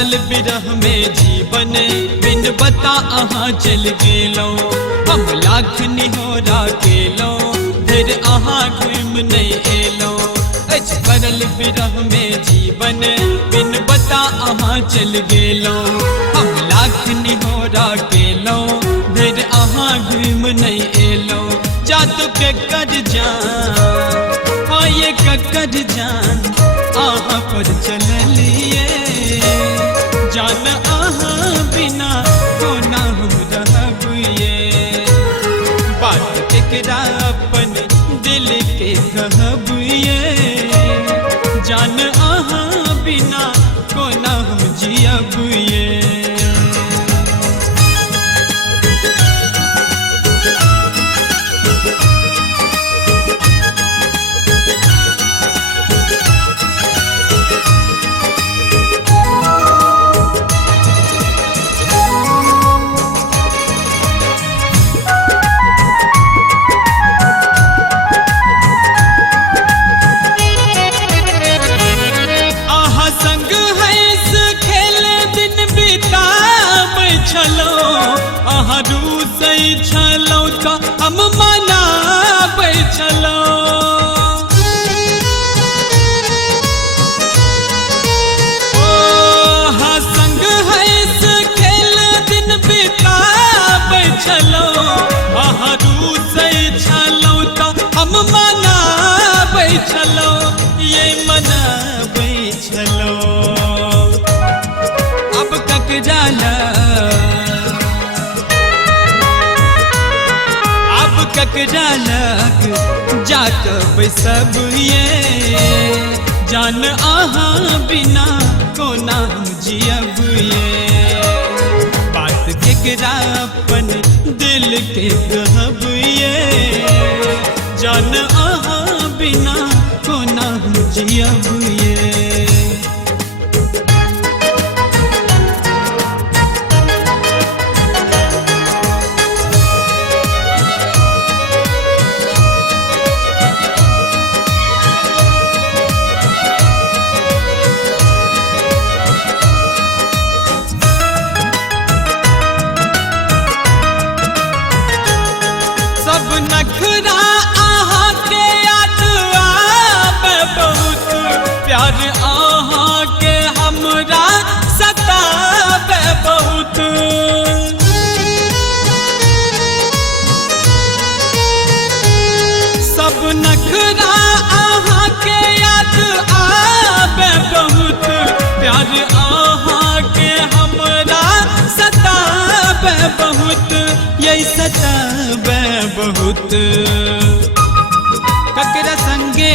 पड़ल बिरह में जीवन बिन बता अहाँ चल गेलो हम लाख निहोरा केलो फिर अहाँ घूम नहीं एलो पड़ल बिरह में जीवन बिन बता अहाँ चल गेलो हम लाख निहोरा केलो फिर अहाँ घूम नहीं एलो जादू के कर जान हाँ ये कर जान अहाँ पर चल लिए जान अहाँ बिना कोना हम रहबुए बात केकरा अपन दिल के कहबुए जान अहाँ बिना कोना हम जियबुए अहाँ रूसै छलौ तऽ हम मनाबै छलौ अहाँ संग हँस खेल दिन बिताबै छलौ अहाँ रूसै छलौ तऽ हम मनाबै छलौ ये मनाबै छलौ अब ककरा ककरा लग जात बैसब ये जान अहाँ बिना कोना हम जियब ये बात केकरा अपन दिल के कहब ये जान अहाँ बिना कोना हम जियब ये नखरा अहाँ के याद आवे बहुत प्यार अहाँ के हमरा सतावे बहुत सब नखरा अहाँ के याद आवे बहुत प्यार अहाँ के हमरा सतावे बहुत यही सतावे बहुत ककरा संगे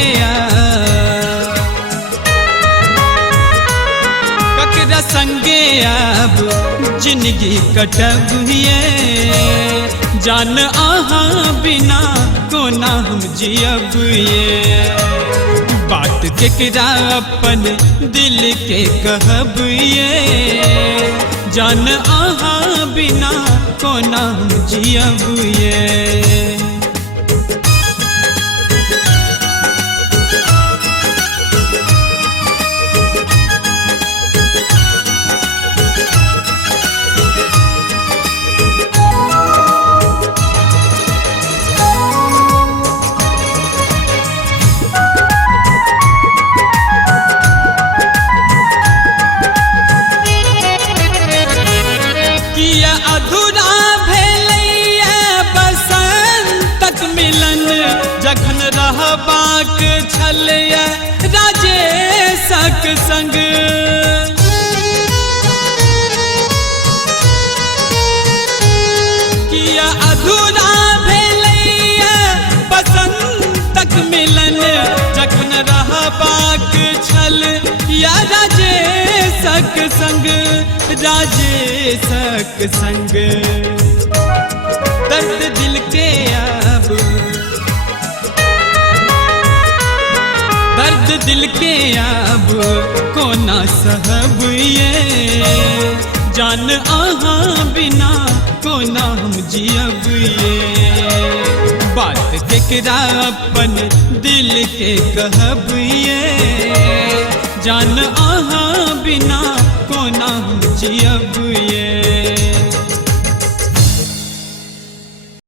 ककरा संगे अब जिंदगी कटब ये जान अहाँ बिना कोना हम जियब ये बात केकरा अपन दिल के कहब ये जान अहाँ बिना कोना हम जियब ये अधूरा भेलैया बसंतक मिलन जखन रहबाक छलैया राजेशक संग किया अधूरा भेलैया बसंतक मिलन जखन रहबाक छल या राजेशक संग राजेशक संग दर्द दिल के अब दर्द दिल के अब कोना सहब ये जान अहाँ बिना कोना हम जियब ये बात केकरा अपन दिल के कहब ये जान अहाँ बिना कोना जियब